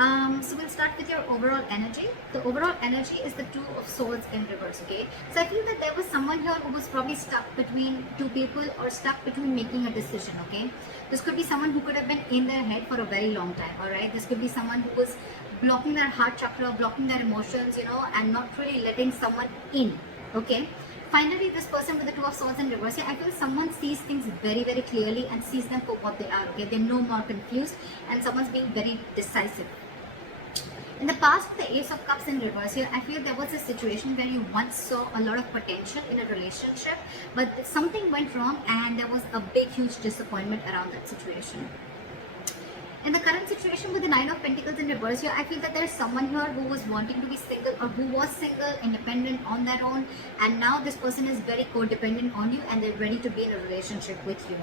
So we'll start with your overall energy. The overall energy is the Two of Swords in reverse, okay? So I feel that there was someone here who was probably stuck between two people or stuck between making a decision, okay? This could be someone who could have been in their head for a very long time, all right? This could be someone who was blocking their heart chakra, blocking their emotions, and not really letting someone in, okay? Finally, this person with the Two of Swords in reverse, I feel someone sees things very, very clearly and sees them for what they are, okay? They're no more confused and someone's being very decisive. In the past, the Ace of Cups in reverse here, I feel there was a situation where you once saw a lot of potential in a relationship, but something went wrong and there was a big, huge disappointment around that situation. In the current situation with the Nine of Pentacles in reverse here, I feel that there's someone here who was wanting to be single or who was single, independent on their own, and now this person is very codependent on you and they're ready to be in a relationship with you.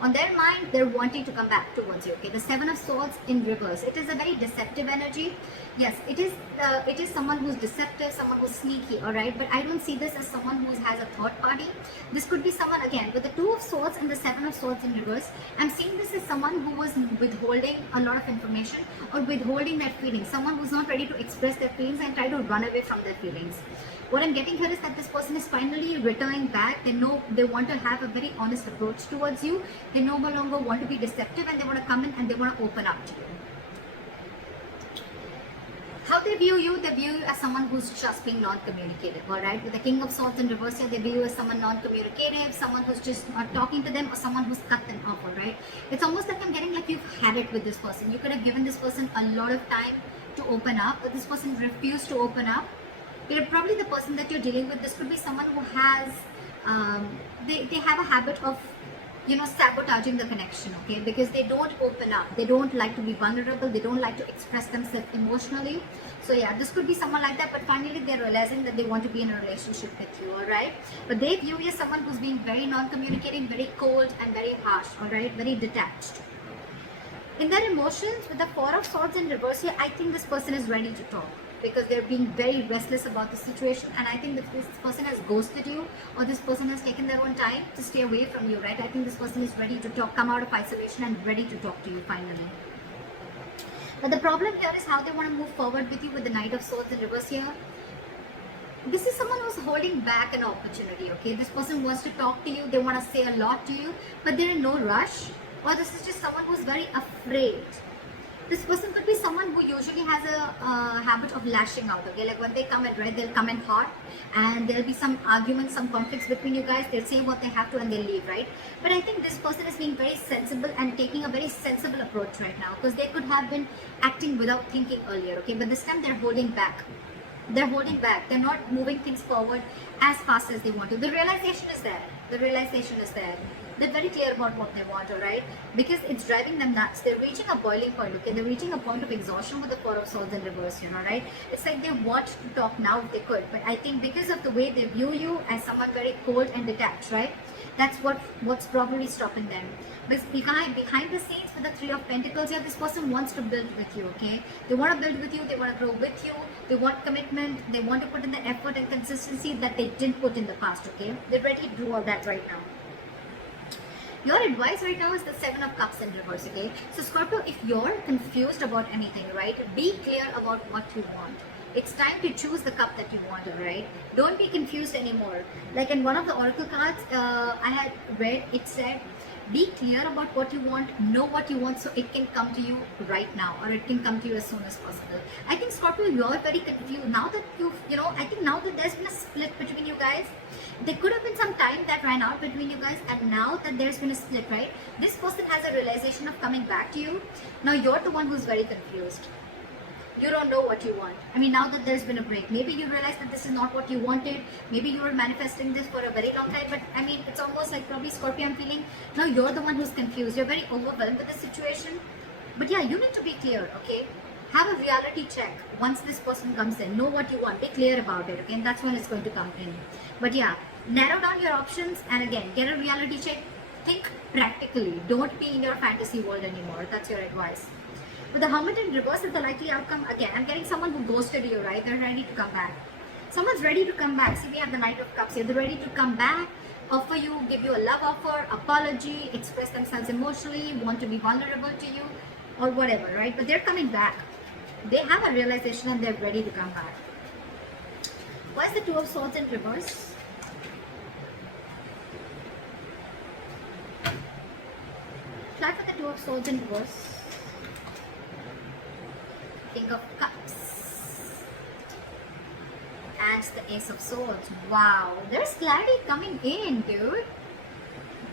On their mind, they're wanting to come back towards you, okay? The Seven of Swords in reverse. It is a very deceptive energy. Yes, it is someone who's deceptive, someone who's sneaky, all right? But I don't see this as someone who has a third party. This could be someone, again, with the Two of Swords and the Seven of Swords in reverse. I'm seeing this as someone who was withholding a lot of information or withholding their feelings. Someone who's not ready to express their feelings and try to run away from their feelings. What I'm getting here is that this person is finally returning back. They know they want to have a very honest approach towards you. They no longer want to be deceptive and they want to come in and they want to open up to you. How they view you as someone who's just being non-communicative, all right? With the King of Swords in reverse here, they view you as someone non-communicative, someone who's just not talking to them, or someone who's cut them off, all right? It's almost like I'm getting like you've had it with this person. You could have given this person a lot of time to open up, but this person refused to open up. They're probably the person that you're dealing with. This could be someone who has, they have a habit of, sabotaging the connection, okay? Because they don't open up. They don't like to be vulnerable. They don't like to express themselves emotionally. So yeah, this could be someone like that, but finally they're realizing that they want to be in a relationship with you, all right? But they view you as someone who's being very non-communicating, very cold and very harsh, all right? Very detached. In their emotions, with the Four of Swords in reverse here, I think this person is ready to talk, because they're being very restless about the situation, and I think that this person has ghosted you or this person has taken their own time to stay away from you, right? I think this person is ready to talk, come out of isolation and ready to talk to you finally. But the problem here is how they want to move forward with you with the Knight of Swords in reverse here. This is someone who's holding back an opportunity, okay? This person wants to talk to you, they want to say a lot to you, but they're in no rush, or this is just someone who's very afraid. This person could be someone who usually has a habit of lashing out, okay? Like when they come in, right, they'll come in hot and there'll be some arguments, some conflicts between you guys. They'll say what they have to and they'll leave, right? But I think this person is being very sensible and taking a very sensible approach right now, because they could have been acting without thinking earlier, okay? But this time they're holding back. They're holding back. They're not moving things forward as fast as they want to. The realization is there. The realization is there. They're very clear about what they want, all right? Because it's driving them nuts. They're reaching a boiling point, okay? They're reaching a point of exhaustion with the Four of Swords in reverse, right? It's like they want to talk now if they could. But I think because of the way they view you as someone very cold and detached, right? That's what's probably stopping them. But behind the scenes with the Three of Pentacles here, this person wants to build with you, okay? They want to build with you, they want to grow with you, they want commitment, they want to put in the effort and consistency that they didn't put in the past, okay? They're ready to do all that right now. Your advice right now is the Seven of Cups in reverse, okay? So Scorpio, if you're confused about anything, right, be clear about what you want. It's time to choose the cup that you want, all right? Don't be confused anymore. Like in one of the oracle cards I had read, it said, be clear about what you want, know what you want so it can come to you right now, or it can come to you as soon as possible. I think Scorpio, you're very confused. Now that I think now that there's been a split between you guys, there could have been some time that ran out between you guys, and now that there's been a split, right, this person has a realization of coming back to you. Now you're the one who's very confused. You don't know what you want. I mean, now that there's been a break, maybe you realize that this is not what you wanted. Maybe you were manifesting this for a very long time, but I mean, it's almost like probably Scorpio, I'm feeling now you're the one who's confused. You're very overwhelmed with the situation. But yeah, you need to be clear, okay? Have a reality check once this person comes in. Know what you want. Be clear about it, okay? And that's when it's going to come in. But yeah, narrow down your options and again, get a reality check. Think practically. Don't be in your fantasy world anymore. That's your advice. With the Hermit in reverse is the likely outcome. Again, I'm getting someone who ghosted you, right? They're ready to come back. Someone's ready to come back. See, we have the Knight of Cups here. They're ready to come back, offer you, give you a love offer, apology, express themselves emotionally, want to be vulnerable to you, or whatever, right? But they're coming back. They have a realization and they're ready to come back. Why is the Two of Swords in reverse? Flat with the Two of Swords in reverse. King of Cups. And the Ace of Swords. Wow, there's clarity coming in, dude.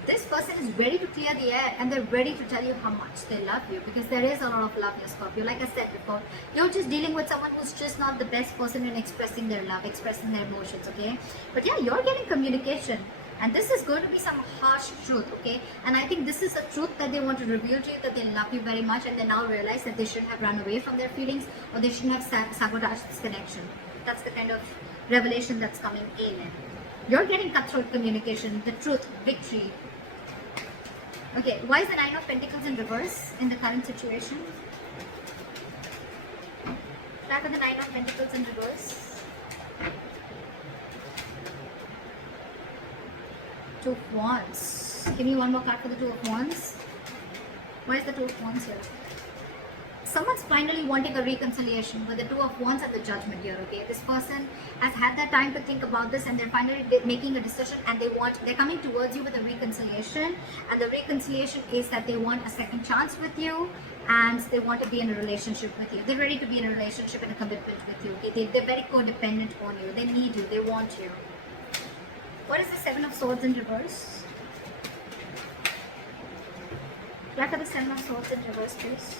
This person is ready to clear the air and they're ready to tell you how much they love you, because there is a lot of love in Scorpio. Like I said before, you're just dealing with someone who's just not the best person in expressing their love, expressing their emotions, okay? But yeah, you're getting communication. And this is going to be some harsh truth, okay? And I think this is a truth that they want to reveal to you, that they love you very much and they now realize that they shouldn't have run away from their feelings, or they shouldn't have sabotaged this connection. That's the kind of revelation that's coming in. You're getting cutthroat communication, the truth, victory. Okay, why is the Nine of Pentacles in reverse in the current situation? Flat with the Nine of Pentacles in reverse. Two of Wands. Give me one more card for the Two of Wands. Why is the Two of Wands here? Someone's finally wanting a reconciliation with the Two of Wands and the Judgment here, okay? This person has had that time to think about this and they're finally making a decision, and they're coming towards you with a reconciliation, and the reconciliation is that they want a second chance with you and they want to be in a relationship with you. They're ready to be in a relationship and a commitment with you, okay? They're very codependent on you. They need you. They want you. What is the Seven of Swords in reverse? Look at the Seven of Swords in reverse, please.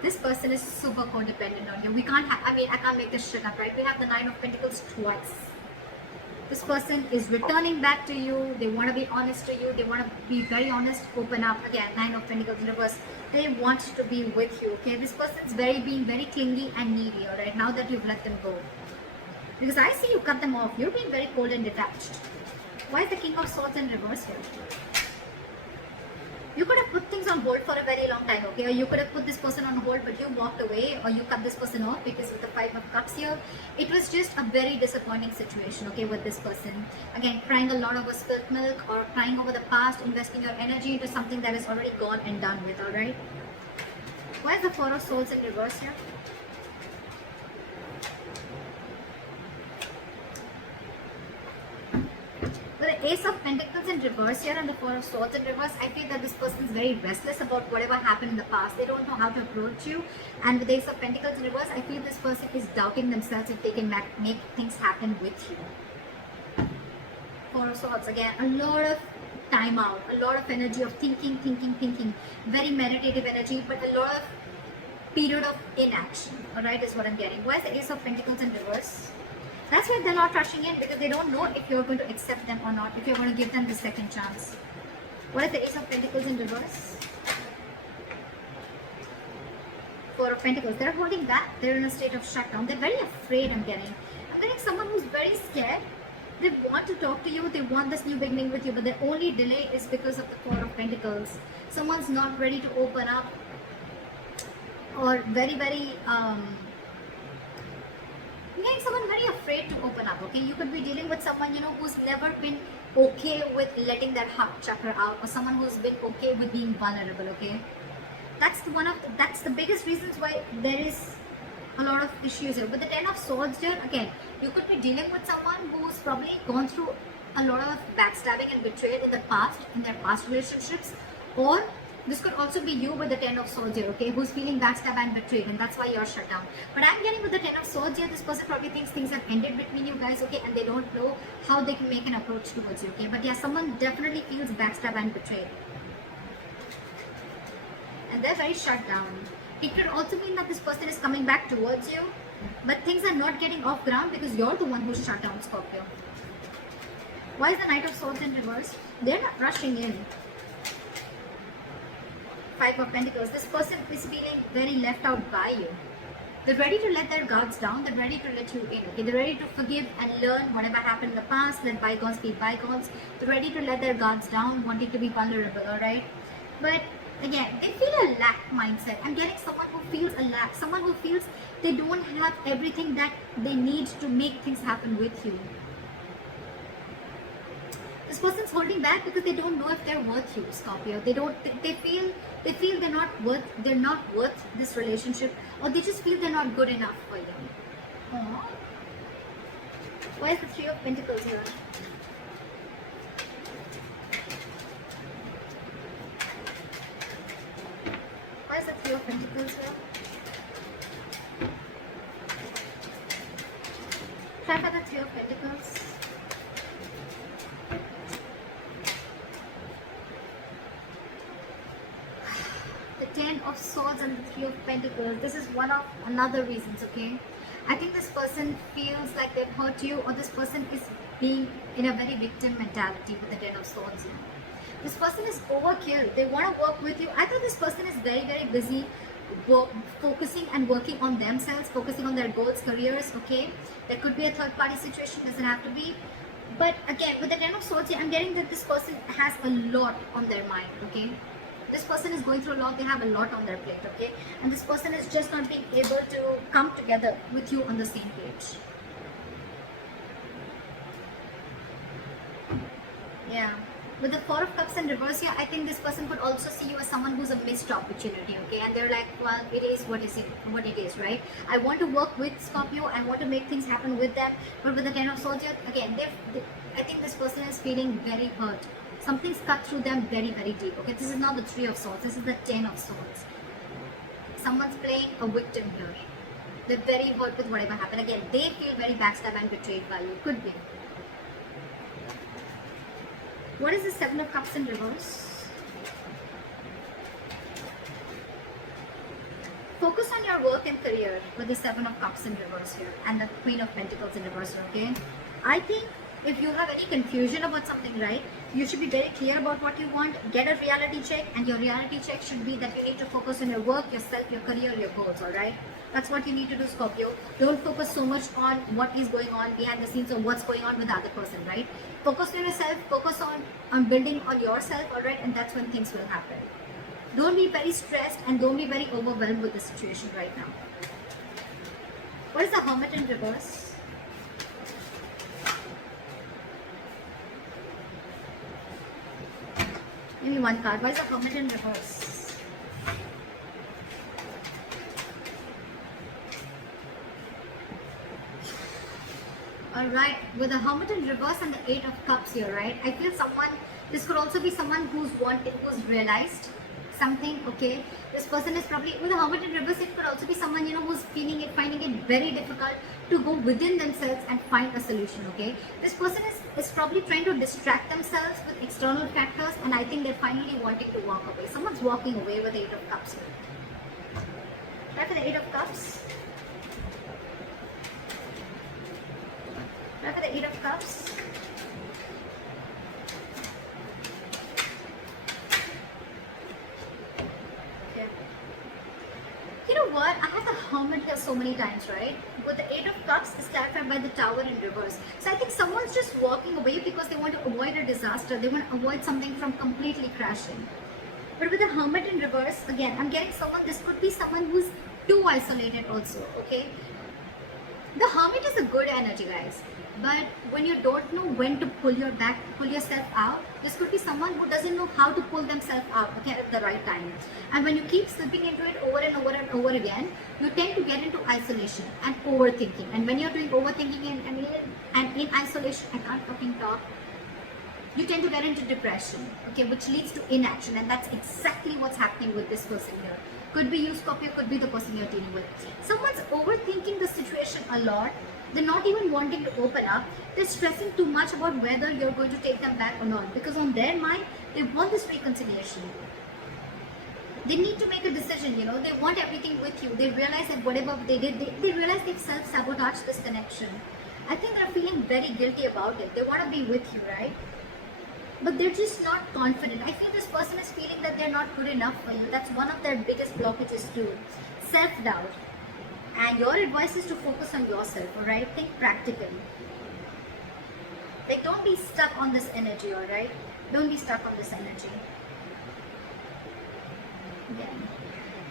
This person is super codependent on you. We can't have, I can't make this shit up, right? We have the Nine of Pentacles twice. This person is returning back to you. They want to be honest to you. They want to be very honest, open up. Again, Nine of Pentacles in reverse. They want to be with you, okay? This person's being very clingy and needy, alright? Now that you've let them go. Because I see you cut them off. You're being very cold and detached. Why is the King of Swords in reverse here? You could have put things on hold for a very long time, okay? Or you could have put this person on hold, but you walked away, or you cut this person off, because with the Five of Cups here, it was just a very disappointing situation, okay, with this person. Again, crying a lot over spilt milk, or crying over the past, investing your energy into something that is already gone and done with, alright? Why is the Four of Swords in reverse here? With the Ace of Pentacles in reverse here and the Four of Swords in reverse, I feel that this person is very restless about whatever happened in the past. They don't know how to approach you. And with the Ace of Pentacles in reverse, I feel this person is doubting themselves if they can make things happen with you. Four of Swords, again, a lot of time out, a lot of energy of thinking. Very meditative energy, but a lot of period of inaction, alright, is what I'm getting. Why is the Ace of Pentacles in reverse? That's why they're not rushing in, because they don't know if you're going to accept them or not, if you're going to give them the second chance. What is the Ace of Pentacles in reverse? Four of Pentacles. They're holding back. They're in a state of shutdown. They're very afraid, I'm getting someone who's very scared. They want to talk to you. They want this new beginning with you, but the only delay is because of the Four of Pentacles. Someone's not ready to open up, or very someone very afraid to open up, okay? You could be dealing with someone, who's never been okay with letting their heart chakra out, or someone who's been okay with being vulnerable, okay? That's the biggest reasons why there is a lot of issues here. But the Ten of Swords here, again, you could be dealing with someone who's probably gone through a lot of backstabbing and betrayal in their past relationships, or this could also be you with the Ten of Swords here, okay, who's feeling backstabbed and betrayed, and that's why you're shut down. But I'm getting with the Ten of Swords here, this person probably thinks things have ended between you guys, okay, and they don't know how they can make an approach towards you, okay. But yeah, someone definitely feels backstabbed and betrayed, and they're very shut down. It could also mean that this person is coming back towards you, but things are not getting off ground because you're the one who's shut down, Scorpio. Why is the Knight of Swords in reverse? They're not rushing in. Five of Pentacles. This person is feeling very left out by you. They're ready to let their guards down. They're ready to let you in. Okay? They're ready to forgive and learn whatever happened in the past. Let bygones be bygones. They're ready to let their guards down, wanting to be vulnerable. Alright? But again, they feel a lack mindset. I'm getting someone who feels a lack. Someone who feels they don't have everything that they need to make things happen with you. This This person's holding back because they don't know if they're worth you, Scorpio. They feel they're not worth this relationship, or they just feel they're not good enough for you. Aww. Why is the Three of Pentacles here? Why is the Three of Pentacles here? Try for the Three of Pentacles. The Ten of Swords and the Three of Pentacles. This is one of another reasons, okay? I think this person feels like they've hurt you, or this person is being in a very victim mentality with the Ten of Swords here. This person is overkill. They want to work with you. I thought this person is very, very busy focusing and working on themselves, focusing on their goals, careers, okay? There could be a third party situation, doesn't have to be. But again, with the Ten of Swords here, I'm getting that this person has a lot on their mind, okay? This person is going through a lot, they have a lot on their plate, okay? And this person is just not being able to come together with you on the same page. Yeah. With the Four of Cups in reverse here, I think this person could also see you as someone who's a missed opportunity, okay? And they're like, well, it is what it is, right? I want to work with Scorpio, I want to make things happen with them, but with the Ten of Swords here, again, I think this person is feeling very hurt. Something's cut through them very, very deep, okay? This is not the Three of Swords, this is the Ten of Swords. Someone's playing a victim here. They're very hurt with whatever happened. Again, they feel very backstabbed and betrayed by you. Could be. What is the Seven of Cups in reverse? Focus on your work and career with the Seven of Cups in reverse here and the Queen of Pentacles in reverse, okay? I think if you have any confusion about something, right, you should be very clear about what you want. Get a reality check, and your reality check should be that you need to focus on your work, yourself, your career, your goals, alright? That's what you need to do, Scorpio. Don't focus so much on what is going on behind the scenes or what's going on with the other person, right? Focus on yourself, focus on building on yourself, alright? And that's when things will happen. Don't be very stressed and don't be very overwhelmed with the situation right now. What is the Hermit in reverse? Give me one card. Why is the Hermit in reverse? Alright, with the Hermit in reverse and the Eight of Cups here, right? I feel this could also be someone who's realized something, okay? This person is probably, with the Hermit in reverse, it could also be someone, who's finding it very difficult to go within themselves and find a solution, okay? This person is probably trying to distract themselves with external factors, and I think they're finally wanting to walk away. Someone's walking away with the Eight of Cups here. Try for the Eight of Cups. Try for the Eight of Cups. You know what? I had the Hermit here so many times, right? With the Eight of Cups is clarified by the Tower in reverse. So I think someone's just walking away because they want to avoid a disaster. They want to avoid something from completely crashing. But with the Hermit in reverse, again, I'm getting this could be someone who's too isolated also, okay? The Hermit is a good energy, guys. But when you don't know when to pull yourself out, this could be someone who doesn't know how to pull themselves out, okay, at the right time. And when you keep slipping into it over and over and over again, you tend to get into isolation and overthinking. And when you're doing overthinking and in isolation, I can't fucking talk, you tend to get into depression, okay, which leads to inaction. And that's exactly what's happening with this person here. Could be you, Scorpio, could be the person you're dealing with. Someone's overthinking the situation a lot. They're not even wanting to open up. They're stressing too much about whether you're going to take them back or not. Because on their mind, they want this reconciliation. They need to make a decision, They want everything with you. They realize that whatever they did, they realize they've self-sabotaged this connection. I think they're feeling very guilty about it. They want to be with you, right? But they're just not confident. I feel this person is feeling that they're not good enough for you. That's one of their biggest blockages too. Self-doubt. And your advice is to focus on yourself, alright? Think practically. Like, don't be stuck on this energy, alright? Don't be stuck on this energy. Again.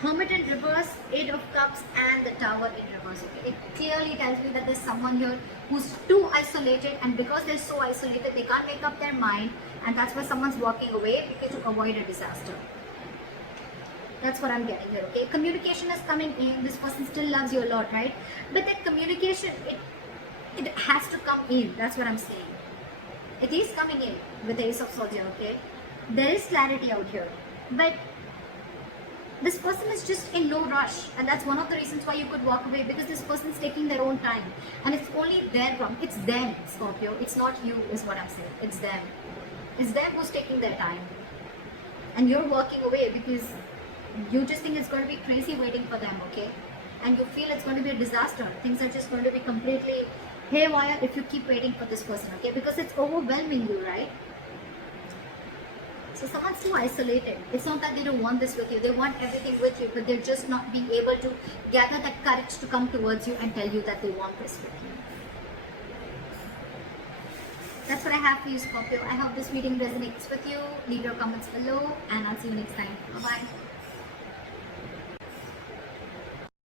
Hermit in reverse, Eight of Cups, and the Tower in reverse. Okay, it clearly tells me that there's someone here who's too isolated, and because they're so isolated, they can't make up their mind, and that's why someone's walking away, because to avoid a disaster. That's what I'm getting here. Okay, communication is coming in. This person still loves you a lot, right? But that communication, it has to come in. That's what I'm saying. It is coming in with the Ace of Swords here. Okay, there is clarity out here, but this person is just in no rush, and that's one of the reasons why you could walk away, because this person's taking their own time, and it's only their problem. It's them, Scorpio. It's not you, is what I'm saying. It's them. It's them who's taking their time, and you're walking away because you just think it's going to be crazy waiting for them, okay? And you feel it's going to be a disaster. Things are just going to be completely haywire if you keep waiting for this person, okay? Because it's overwhelming you, right? So someone's too isolated. It's not that they don't want this with you. They want everything with you, but they're just not being able to gather that courage to come towards you and tell you that they want this with you. That's what I have for you, Scorpio. I hope this reading resonates with you. Leave your comments below, and I'll see you next time. Bye-bye.